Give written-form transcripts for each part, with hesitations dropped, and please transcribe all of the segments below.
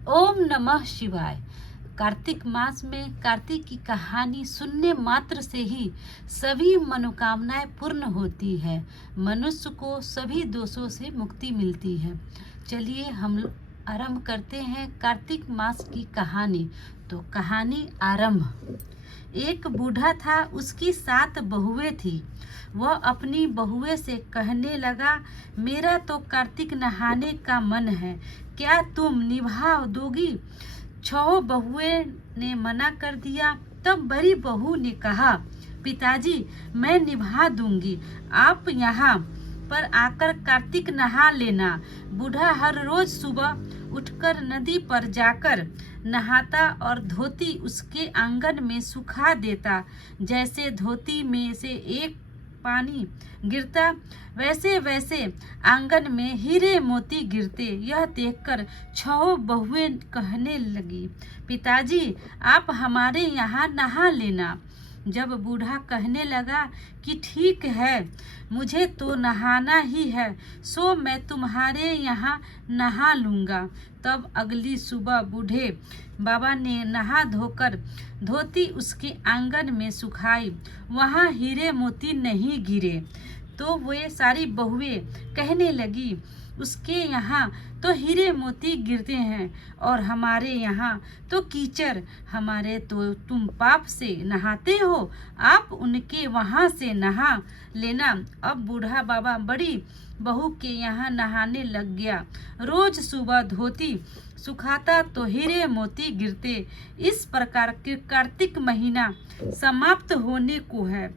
ओम नमः शिवाय। कार्तिक मास में कार्तिक की कहानी सुनने मात्र से ही सभी मनोकामनाएं पूर्ण होती है। मनुष्य को सभी दोषों से मुक्ति मिलती है। चलिए हम आरंभ करते हैं कार्तिक मास की कहानी। तो कहानी आरंभ। एक बूढ़ा था, उसकी 7 बहुएं थी। वह अपनी बहुएं से कहने लगा, मेरा तो कार्तिक नहाने का मन है, क्या तुम निभा दोगी? 6 बहुएं ने मना कर दिया। तब बड़ी बहू ने कहा, पिताजी मैं निभा दूंगी, आप यहाँ पर आकर कार्तिक नहा लेना। बूढ़ा हर रोज सुबह उठकर नदी पर जाकर नहाता और धोती उसके आंगन में सुखा देता। जैसे धोती में से एक पानी गिरता, वैसे वैसे आंगन में हीरे मोती गिरते। यह देखकर 6 बहुएं कहने लगी, पिताजी आप हमारे यहाँ नहा लेना। जब बूढ़ा कहने लगा कि ठीक है, मुझे तो नहाना ही है, सो मैं तुम्हारे यहाँ नहा लूँगा। तब अगली सुबह बूढ़े बाबा ने नहा धोकर धोती उसके आंगन में सुखाई। वहाँ हीरे मोती नहीं गिरे। तो वे सारी बहुएं कहने लगी, उसके यहाँ तो हीरे मोती गिरते हैं और हमारे यहाँ तो कीचड़। हमारे तो तुम पाप से नहाते हो, आप उनके वहाँ से नहा लेना। अब बूढ़ा बाबा बड़ी बहू के यहाँ नहाने लग गया। रोज सुबह धोती सुखाता तो हीरे मोती गिरते। इस प्रकार के कार्तिक महीना समाप्त होने को है।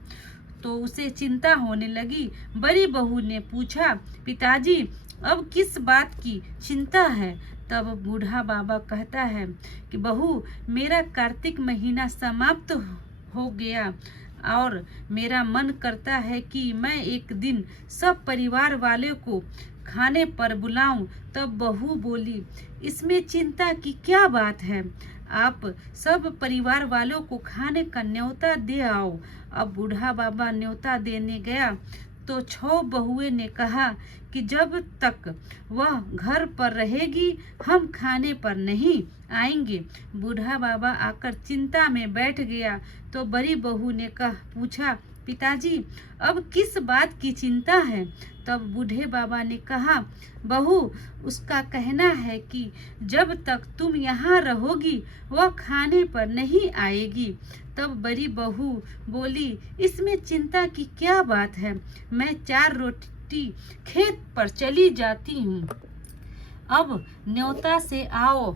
तो उसे चिंता होने लगी। बड़ी बहू ने पूछा, पिताजी अब किस बात की चिंता है? तब बूढ़ा बाबा कहता है कि बहू, मेरा कार्तिक महीना समाप्त हो गया और मेरा मन करता है कि मैं एक दिन सब परिवार वाले को खाने पर बुलाऊं। तब बहू बोली, इसमें चिंता की क्या बात है, आप सब परिवार वालों को खाने का न्योता दे आओ। अब बूढ़ा बाबा न्योता देने गया तो 6 बहुएं ने कहा कि जब तक वह घर पर रहेगी हम खाने पर नहीं आएंगे। बूढ़ा बाबा आकर चिंता में बैठ गया तो बड़ी बहू ने पूछा, पिताजी अब किस बात की चिंता है? तब बूढ़े बाबा ने कहा, बहू उसका कहना है कि जब तक तुम यहाँ रहोगी वह खाने पर नहीं आएगी। तब बड़ी बहू बोली, इसमें चिंता की क्या बात है, मैं 4 रोटी खेत पर चली जाती हूँ, अब न्योता से आओ।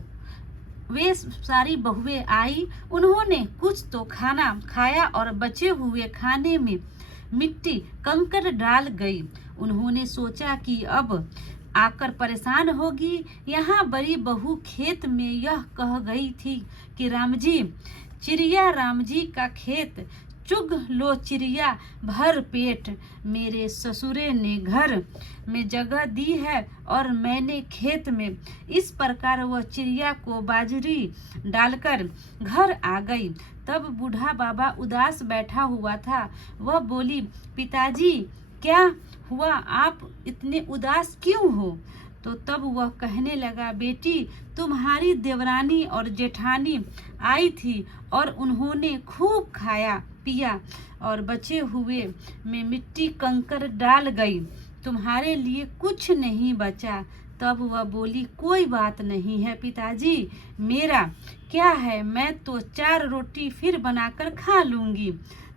वे सारी बहुएं आई। उन्होंने कुछ तो खाना खाया और बचे हुए खाने में मिट्टी कंकड़ डाल गई। उन्होंने सोचा कि अब आकर परेशान होगी। यहाँ बड़ी बहू खेत में यह कह गई थी कि राम जी, चिड़िया राम जी का खेत, चुग लो चिड़िया भर पेट। मेरे ससुरे ने घर में जगह दी है और मैंने खेत में। इस प्रकार वह चिड़िया को बाजरी डालकर घर आ गई। तब बूढ़ा बाबा उदास बैठा हुआ था। वह बोली, पिताजी क्या हुआ, आप इतने उदास क्यों हो? तो तब वह कहने लगा, बेटी तुम्हारी देवरानी और जेठानी आई थी और उन्होंने खूब खाया पिया और बचे हुए में मिट्टी कंकड़ डाल गई, तुम्हारे लिए कुछ नहीं बचा। तब वह बोली, कोई बात नहीं है पिताजी, मेरा क्या है, मैं तो 4 रोटी फिर बनाकर खा लूँगी।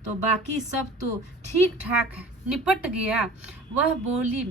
तो बाकी सब तो ठीक ठाक निपट गया। वह बोली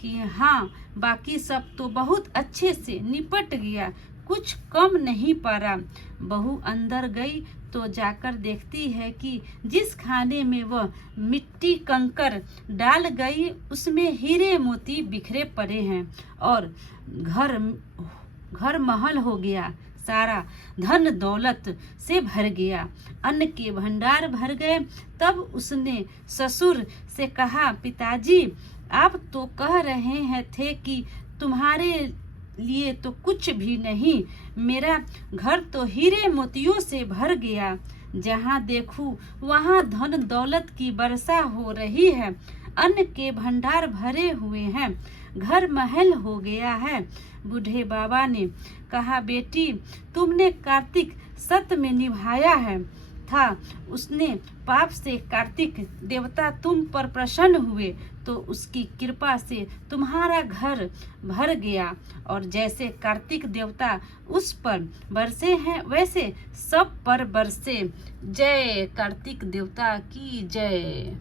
कि हाँ, बाकी सब तो बहुत अच्छे से निपट गया, कुछ कम नहीं पड़ा। बहू अंदर गई तो जाकर देखती है कि जिस खाने में वह मिट्टी कंकड़ डाल गई उसमें हीरे मोती बिखरे पड़े हैं और घर महल हो गया, सारा धन दौलत से भर गया, अन्न के भंडार भर गए। तब उसने ससुर से कहा, पिताजी आप तो कह रहे हैं थे कि तुम्हारे लिए तो कुछ भी नहीं, मेरा घर तो हीरे मोतियों से भर गया, जहाँ देखूं वहाँ धन दौलत की वर्षा हो रही है, अन्न के भंडार भरे हुए हैं, घर महल हो गया है। बूढ़े बाबा ने कहा, बेटी तुमने कार्तिक सत्य में निभाया है था। उसने पाप से कार्तिक देवता तुम पर प्रसन्न हुए तो उसकी कृपा से तुम्हारा घर भर गया, और जैसे कार्तिक देवता उस पर बरसे हैं वैसे सब पर बरसे। जय कार्तिक देवता की जय।